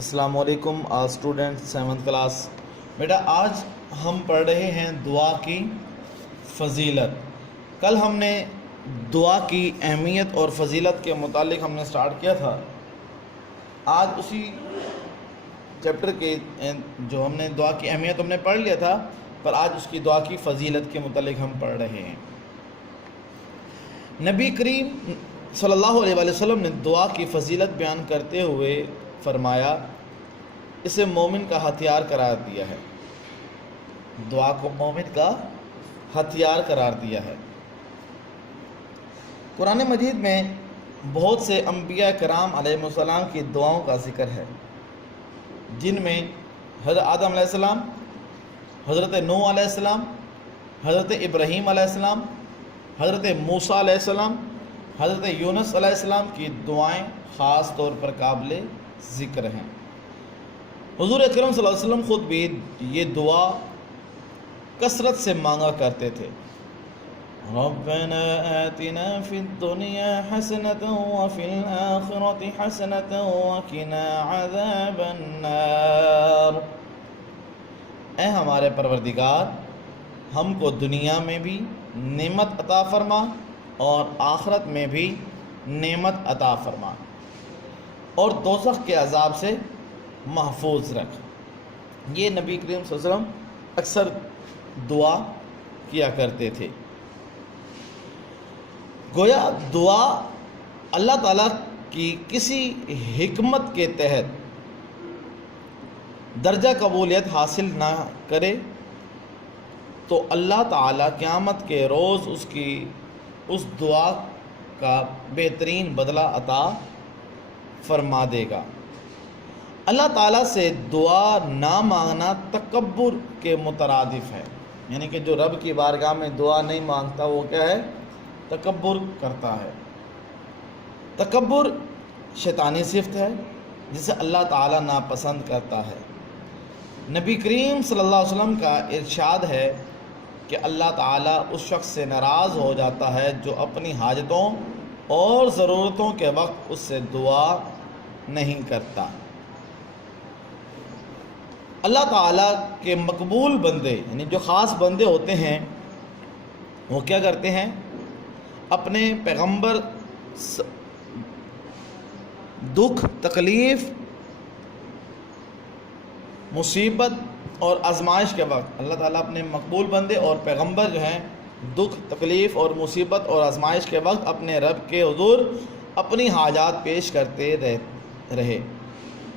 السلام علیکم student 7th class. بیٹا آج ہم پڑھ رہے ہیں دعا کی فضیلت۔ کل ہم نے دعا کی اہمیت اور فضیلت کے متعلق ہم نے سٹارٹ کیا تھا۔ آج اسی چیپٹر کے جو ہم نے دعا کی اہمیت ہم نے پڑھ لیا تھا، پر آج اس کی دعا کی فضیلت کے متعلق ہم پڑھ رہے ہیں۔ نبی کریم صلی اللہ علیہ وسلم نے دعا کی فضیلت بیان کرتے ہوئے فرمایا، اسے مومن کا ہتھیار قرار دیا ہے۔ دعا کو مومن کا ہتھیار قرار دیا ہے۔ قرآن مجید میں بہت سے انبیاء کرام علیہ السلام کی دعاؤں کا ذکر ہے، جن میں حضرت آدم علیہ السلام، حضرت نوح علیہ السلام، حضرت ابراہیم علیہ السلام، حضرت موسیٰ علیہ السلام، حضرت یونس علیہ السلام کی دعائیں خاص طور پر قابل ذکر ہیں۔ حضور اکرم صلی اللہ علیہ وسلم خود بھی یہ دعا کثرت سے مانگا کرتے تھے۔ ربنا آتنا فی الدنیا حسنۃ وفی الآخرۃ حسنۃ وقنا عذاب النار۔ اے ہمارے پروردگار، ہم کو دنیا میں بھی نعمت عطا فرما اور آخرت میں بھی نعمت عطا فرما، اور دوزخ کے عذاب سے محفوظ رکھ۔ یہ نبی کریم صلی اللہ علیہ وسلم اکثر دعا کیا کرتے تھے۔ گویا دعا اللہ تعالیٰ کی کسی حکمت کے تحت درجہ قبولیت حاصل نہ کرے تو اللہ تعالیٰ قیامت کے روز اس دعا کا بہترین بدلہ عطا فرما دے گا۔ اللہ تعالیٰ سے دعا نہ مانگنا تکبر کے مترادف ہے، یعنی کہ جو رب کی بارگاہ میں دعا نہیں مانگتا وہ کیا ہے؟ تکبر کرتا ہے۔ تکبر شیطانی صفت ہے جسے اللہ تعالیٰ ناپسند کرتا ہے۔ نبی کریم صلی اللہ علیہ وسلم کا ارشاد ہے کہ اللہ تعالیٰ اس شخص سے ناراض ہو جاتا ہے جو اپنی حاجتوں اور ضرورتوں کے وقت اس سے دعا نہیں کرتا۔ اللہ تعالیٰ کے مقبول بندے، یعنی جو خاص بندے ہوتے ہیں، وہ کیا کرتے ہیں؟ اپنے پیغمبر دکھ، تکلیف، مصیبت اور آزمائش کے وقت اللہ تعالیٰ اپنے مقبول بندے اور پیغمبر جو ہیں دکھ، تکلیف اور مصیبت اور آزمائش کے وقت اپنے رب کے حضور اپنی حاجات پیش کرتے رہے،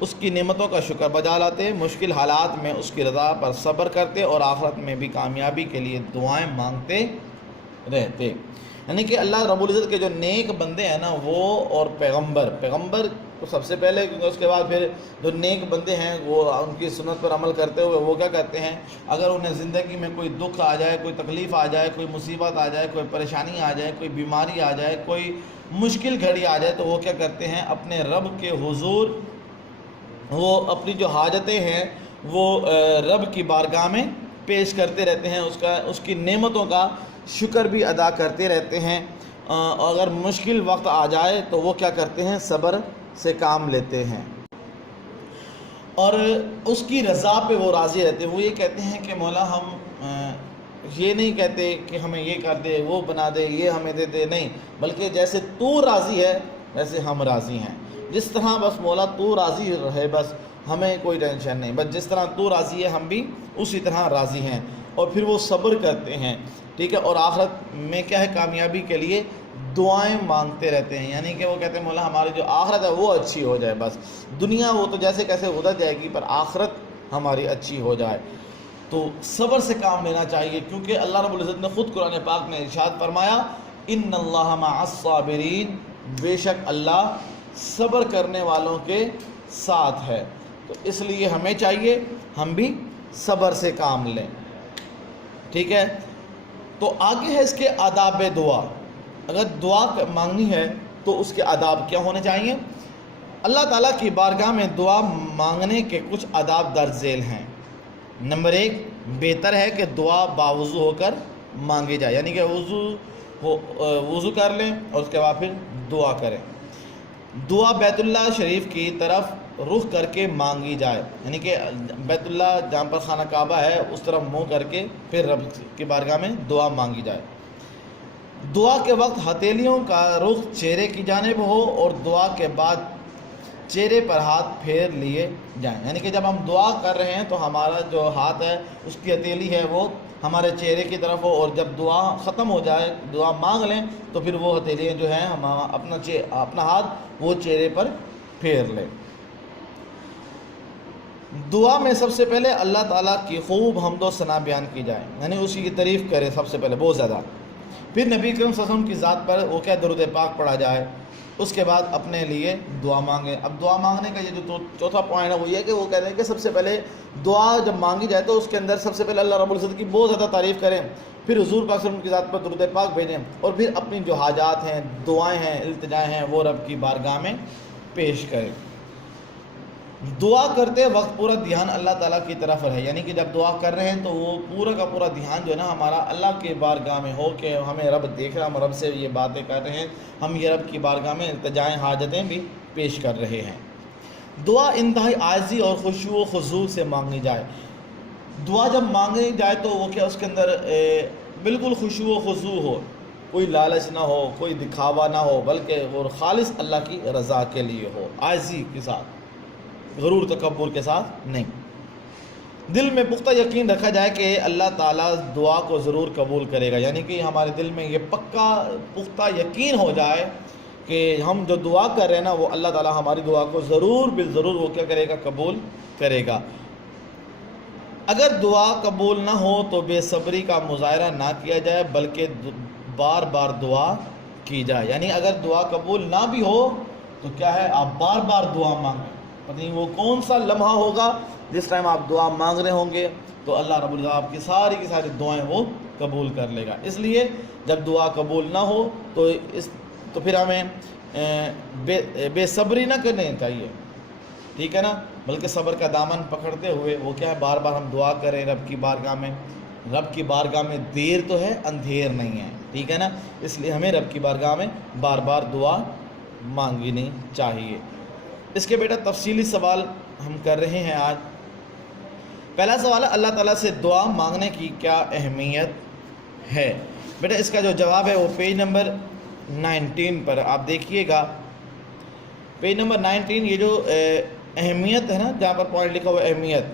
اس کی نعمتوں کا شکر بجا لاتے، مشکل حالات میں اس کی رضا پر صبر کرتے اور آخرت میں بھی کامیابی کے لیے دعائیں مانگتے رہتے۔ یعنی کہ اللہ رب العزت کے جو نیک بندے ہیں نا، وہ اور پیغمبر تو سب سے پہلے، کیونکہ اس کے بعد پھر جو نیک بندے ہیں وہ ان کی سنت پر عمل کرتے ہوئے وہ کیا کرتے ہیں؟ اگر انہیں زندگی میں کوئی دکھ آ جائے، کوئی تکلیف آ جائے، کوئی مصیبت آ جائے، کوئی پریشانی آ جائے، کوئی بیماری آ جائے، کوئی مشکل گھڑی آ جائے، تو وہ کیا کرتے ہیں؟ اپنے رب کے حضور وہ اپنی جو حاجتیں ہیں وہ رب کی بارگاہ میں پیش کرتے رہتے ہیں، اس کی نعمتوں کا شکر بھی ادا کرتے رہتے ہیں۔ اگر مشکل وقت آ جائے تو وہ کیا کرتے ہیں؟ صبر سے کام لیتے ہیں، اور اس کی رضا پہ وہ راضی رہتے ہیں۔ وہ یہ کہتے ہیں کہ مولا ہم یہ نہیں کہتے کہ ہمیں یہ کر دے، وہ بنا دے، یہ ہمیں دے دے، نہیں، بلکہ جیسے تو راضی ہے ویسے ہم راضی ہیں۔ جس طرح بس مولا تو راضی رہے، بس ہمیں کوئی ٹینشن نہیں، بس جس طرح تو راضی ہے ہم بھی اسی طرح راضی ہیں۔ اور پھر وہ صبر کرتے ہیں، ٹھیک ہے، اور آخرت میں کیا ہے؟ کامیابی کے لیے دعائیں مانگتے رہتے ہیں۔ یعنی کہ وہ کہتے ہیں مولا ہماری جو آخرت ہے وہ اچھی ہو جائے، بس دنیا وہ تو جیسے کیسے گزر جائے گی، پر آخرت ہماری اچھی ہو جائے۔ تو صبر سے کام لینا چاہیے، کیونکہ اللہ رب العزت نے خود قرآن پاک میں ارشاد فرمایا، ان اللہ مع الصابرین، بے شک اللہ صبر کرنے والوں کے ساتھ ہے۔ تو اس لیے ہمیں چاہیے ہم بھی صبر سے کام لیں، ٹھیک ہے۔ تو آگے ہے اس کے آداب دعا۔ اگر دعا مانگنی ہے تو اس کے آداب کیا ہونے چاہیے؟ اللہ تعالیٰ کی بارگاہ میں دعا مانگنے کے کچھ آداب درج ذیل ہیں۔ نمبر 1، بہتر ہے کہ دعا باوضو ہو کر مانگی جائے، یعنی کہ وضو کر لیں اور اس کے بعد پھر دعا کریں۔ دعا بیت اللہ شریف کی طرف رخ کر کے مانگی جائے، یعنی کہ بیت اللہ جہاں پر خانہ کعبہ ہے اس طرف منہ کر کے پھر رب کی بارگاہ میں دعا مانگی جائے۔ دعا کے وقت ہتھیلیوں کا رخ چہرے کی جانب ہو اور دعا کے بعد چہرے پر ہاتھ پھیر لیے جائیں، یعنی کہ جب ہم دعا کر رہے ہیں تو ہمارا جو ہاتھ ہے اس کی ہتھیلی ہے وہ ہمارے چہرے کی طرف ہو، اور جب دعا ختم ہو جائے، دعا مانگ لیں، تو پھر وہ ہتھیلیاں جو ہیں ہم اپنا ہاتھ وہ چہرے پر پھیر لیں۔ دعا میں سب سے پہلے اللہ تعالیٰ کی خوب حمد و ثنا بیان کی جائے، یعنی اسی کی تعریف کریں سب سے پہلے بہت زیادہ، پھر نبی کریم صلی اللہ علیہ وسلم کی ذات پر وہ کیا درود پاک پڑھا جائے، اس کے بعد اپنے لیے دعا مانگیں۔ اب دعا مانگنے کا یہ جو چوتھا پوائنٹ ہے وہ یہ کہ وہ کہتے ہیں کہ سب سے پہلے دعا جب مانگی جائے تو اس کے اندر سب سے پہلے اللہ رب العزت کی بہت زیادہ تعریف کریں، پھر حضور پاک صلی اللہ علیہ وسلم کی ذات پر درود پاک بھیجیں، اور پھر اپنی جو حاجات ہیں، دعائیں ہیں، التجائیں ہیں، وہ رب کی بارگاہ میں پیش کریں۔ دعا کرتے وقت پورا دھیان اللہ تعالیٰ کی طرف رہے، یعنی کہ جب دعا کر رہے ہیں تو وہ پورا کا پورا دھیان جو ہے نا ہمارا اللہ کے بارگاہ میں ہو کہ ہمیں رب دیکھ رہا، ہم رب سے یہ باتیں کر رہے ہیں، ہم یہ رب کی بارگاہ میں التجائیں حاجتیں بھی پیش کر رہے ہیں۔ دعا انتہائی عاجزی اور خشوع و خضوع سے مانگنی جائے۔ دعا جب مانگی جائے تو وہ کیا اس کے اندر بالکل خشوع و خضوع ہو، کوئی لالچ نہ ہو، کوئی دکھاوا نہ ہو، بلکہ وہ خالص اللہ کی رضا کے لیے ہو، عاجزی کے ساتھ، غرور تکبر کے ساتھ نہیں۔ دل میں پختہ یقین رکھا جائے کہ اللہ تعالیٰ دعا کو ضرور قبول کرے گا، یعنی کہ ہمارے دل میں یہ پختہ یقین ہو جائے کہ ہم جو دعا کر رہے ہیں نا وہ اللہ تعالیٰ ہماری دعا کو ضرور بالضرور وہ کیا کرے گا، قبول کرے گا۔ اگر دعا قبول نہ ہو تو بے صبری کا مظاہرہ نہ کیا جائے بلکہ بار بار دعا کی جائے، یعنی اگر دعا قبول نہ بھی ہو تو کیا ہے، آپ بار بار دعا مانگیں۔ پتہ نہیں وہ کون سا لمحہ ہوگا جس ٹائم آپ دعا مانگ رہے ہوں گے تو اللہ رب العزت آپ کی ساری دعائیں وہ قبول کر لے گا۔ اس لیے جب دعا قبول نہ ہو تو پھر ہمیں بے صبری نہ کرنے چاہیے، ٹھیک ہے نا، بلکہ صبر کا دامن پکڑتے ہوئے وہ کیا ہے، بار بار ہم دعا کریں رب کی بارگاہ میں۔ رب کی بارگاہ میں دیر تو ہے، اندھیر نہیں ہے، ٹھیک ہے نا، اس لیے ہمیں رب کی بارگاہ میں بار بار دعا مانگنی چاہیے۔ اس کے بیٹا تفصیلی سوال ہم کر رہے ہیں آج۔ پہلا سوال ہے، اللہ تعالیٰ سے دعا مانگنے کی کیا اہمیت ہے؟ بیٹا اس کا جو جواب ہے وہ پیج نمبر 19 پر آپ دیکھیے گا۔ پیج نمبر 19 یہ جو اہمیت ہے نا، جہاں پر پوائنٹ لکھا ہوا اہمیت،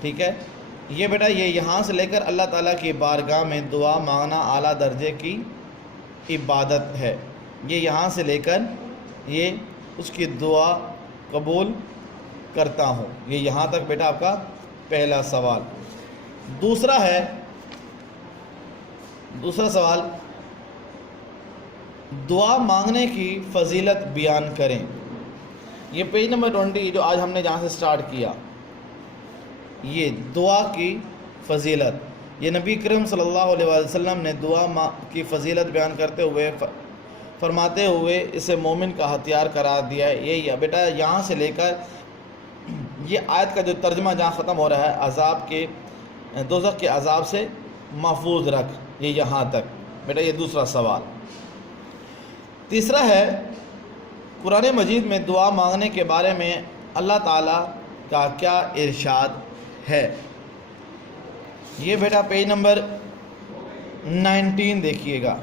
ٹھیک ہے، یہ بیٹا یہ یہاں سے لے کر اللہ تعالیٰ کی بارگاہ میں دعا مانگنا اعلیٰ درجے کی عبادت ہے۔ یہ یہاں سے لے کر یہ اس کی دعا قبول کرتا ہوں، یہ یہاں تک بیٹا آپ کا پہلا سوال۔ دوسرا سوال، دعا مانگنے کی فضیلت بیان کریں۔ یہ پیج نمبر 20 جو آج ہم نے جہاں سے سٹارٹ کیا، یہ دعا کی فضیلت، یہ نبی کریم صلی اللہ علیہ وسلم نے دعا کی فضیلت بیان کرتے ہوئے فرماتے ہوئے اسے مومن کا ہتھیار قرار دیا ہے۔ یہ بیٹا یہاں سے لے کر یہ آیت کا جو ترجمہ جہاں ختم ہو رہا ہے، عذاب کے دوزخ کے عذاب سے محفوظ رکھ، یہ یہاں تک بیٹا یہ دوسرا سوال۔ تیسرا ہے، قرآن مجید میں دعا مانگنے کے بارے میں اللہ تعالیٰ کا کیا ارشاد ہے؟ یہ بیٹا پیج نمبر 19 دیکھیے گا۔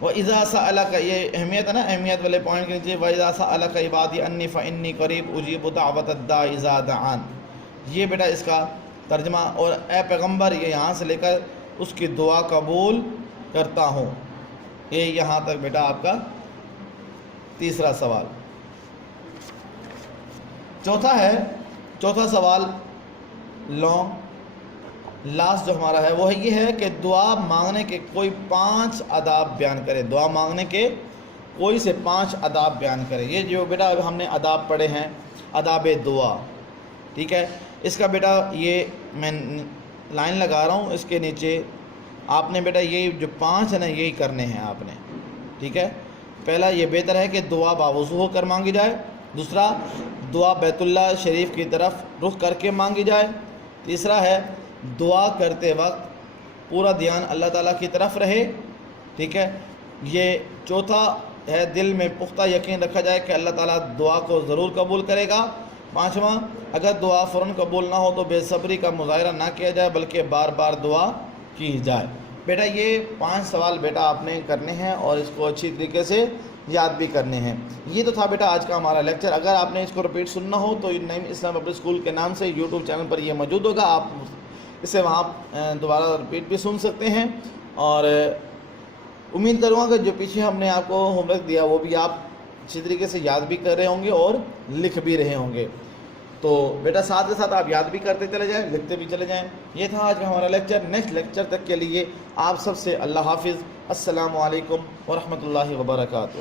وَإِذَا سَأَلَكَ، یہ اہمیت ہے نا، اہمیت والے پوائنٹ کے نیچے وَإِذَا سَأَلَكَ عِبَادِي عَنِّي فَإِنِّي قَرِيبٌ أُجِيبُ دَعْوَةَ الدَّاعِ إِذَا دَعَانِ، یہ بیٹا اس کا ترجمہ، اور اے پیغمبر یہ یہاں سے لے کر اس کی دعا قبول کرتا ہوں، یہ یہاں تک بیٹا آپ کا تیسرا سوال۔ چوتھا سوال لاسٹ جو ہمارا ہے وہ یہ ہے کہ دعا مانگنے کے کوئی 5 آداب بیان کرے، دعا مانگنے کے کوئی سے 5 آداب بیان کرے۔ یہ جو بیٹا ہم نے آداب پڑھے ہیں، آداب دعا، ٹھیک ہے، اس کا بیٹا یہ میں لائن لگا رہا ہوں، اس کے نیچے آپ نے بیٹا یہ جو 5 ہیں نا یہی کرنے ہیں آپ نے، ٹھیک ہے۔ پہلا، یہ بہتر ہے کہ دعا باوضو ہو کر مانگی جائے۔ دوسرا، دعا بیت اللہ شریف کی طرف رخ کر کے مانگی جائے۔ تیسرا ہے، دعا کرتے وقت پورا دھیان اللہ تعالیٰ کی طرف رہے، ٹھیک ہے۔ یہ چوتھا ہے دل میں پختہ یقین رکھا جائے کہ اللہ تعالیٰ دعا کو ضرور قبول کرے گا۔ پانچواں، اگر دعا فوراً قبول نہ ہو تو بے صبری کا مظاہرہ نہ کیا جائے بلکہ بار بار دعا کی جائے۔ بیٹا یہ 5 سوال بیٹا آپ نے کرنے ہیں اور اس کو اچھی طریقے سے یاد بھی کرنے ہیں۔ یہ تو تھا بیٹا آج کا ہمارا لیکچر۔ اگر آپ نے اس کو رپیٹ سننا ہو تو نعیم اسلام پبلک اسکول کے نام سے یوٹیوب چینل پر یہ موجود ہوگا، آپ اسے وہاں دوبارہ رپیٹ بھی سن سکتے ہیں۔ اور امید کروں گا کہ جو پیچھے ہم نے آپ کو ہوم ورک دیا وہ بھی آپ اچھی طریقے سے یاد بھی کر رہے ہوں گے اور لکھ بھی رہے ہوں گے۔ تو بیٹا ساتھ کے ساتھ آپ یاد بھی کرتے چلے جائیں، لکھتے بھی چلے جائیں۔ یہ تھا آج کا ہمارا لیکچر۔ نیکسٹ لیکچر تک کے لیے آپ سب سے اللہ حافظ۔ السلام علیکم ورحمۃ اللہ وبرکاتہ۔